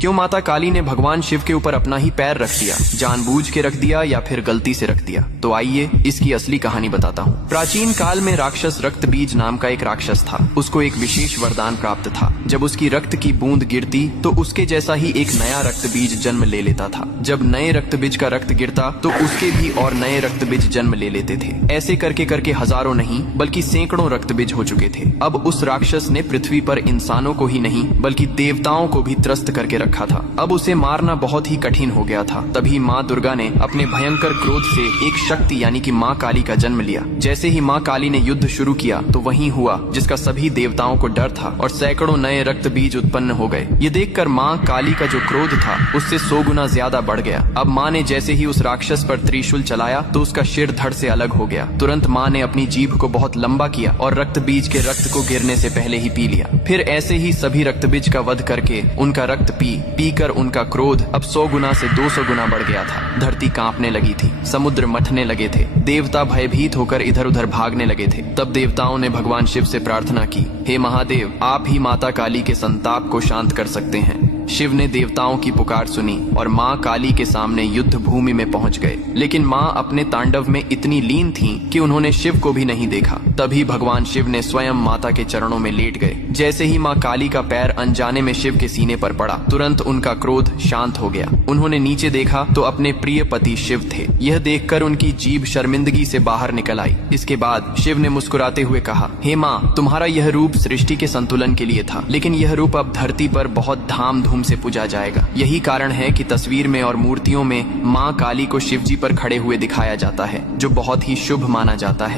क्यों माता काली ने भगवान शिव के ऊपर अपना ही पैर रख दिया? जानबूझ के रख दिया या फिर गलती से रख दिया? तो आइए इसकी असली कहानी बताता हूँ। प्राचीन काल में राक्षस रक्त बीज नाम का एक राक्षस था। उसको एक विशेष वरदान प्राप्त था। जब उसकी रक्त की बूंद गिरती तो उसके जैसा ही एक नया रक्त बीज जन्म ले लेता था। जब नए रक्त बीज का रक्त गिरता तो उसके भी और नए रक्त बीज जन्म ले लेते थे। ऐसे करके करके हजारों नहीं बल्कि सैकड़ों रक्त बीज हो चुके थे। अब उस राक्षस ने पृथ्वी पर इंसानों को ही नहीं बल्कि देवताओं को भी त्रस्त करके रखा था। अब उसे मारना बहुत ही कठिन हो गया था। तभी माँ दुर्गा ने अपने भयंकर क्रोध से एक शक्ति यानी कि माँ काली का जन्म लिया। जैसे ही माँ काली ने युद्ध शुरू किया तो वही हुआ जिसका सभी देवताओं को डर था और सैकड़ों नए रक्त बीज उत्पन्न हो गए। ये देखकर माँ काली का जो क्रोध था उससे 100 गुना ज्यादा बढ़ गया। अब माँ ने जैसे ही उस राक्षस पर त्रिशूल चलाया तो उसका सिर धड़ से अलग हो गया। तुरंत माँ ने अपनी जीभ को बहुत लंबा किया और रक्त बीज के रक्त को गिरने से पहले ही पी लिया। फिर ऐसे ही सभी रक्त बीज का वध करके उनका रक्त पी कर उनका क्रोध अब 100 गुना से 200 गुना बढ़ गया था। धरती कांपने लगी थी, समुद्र मथने लगे थे, देवता भयभीत होकर इधर उधर भागने लगे थे। तब देवताओं ने भगवान शिव से प्रार्थना की, हे महादेव, आप ही माता काली के संताप को शांत कर सकते हैं। शिव ने देवताओं की पुकार सुनी और माँ काली के सामने युद्ध भूमि में पहुंच गए। लेकिन माँ अपने तांडव में इतनी लीन थीं कि उन्होंने शिव को भी नहीं देखा। तभी भगवान शिव ने स्वयं माता के चरणों में लेट गए। जैसे ही माँ काली का पैर अनजाने में शिव के सीने पर पड़ा, तुरंत उनका क्रोध शांत हो गया। उन्होंने नीचे देखा तो अपने प्रिय पति शिव थे। यह देखकर उनकी जीभ शर्मिंदगी से बाहर निकल आई। इसके बाद शिव ने मुस्कुराते हुए कहा, हे माँ, तुम्हारा यह रूप सृष्टि के संतुलन के लिए था, लेकिन यह रूप अब धरती पर बहुत धाम से पूजा जाएगा। यही कारण है कि तस्वीर में और मूर्तियों में माँ काली को शिवजी पर खड़े हुए दिखाया जाता है, जो बहुत ही शुभ माना जाता है।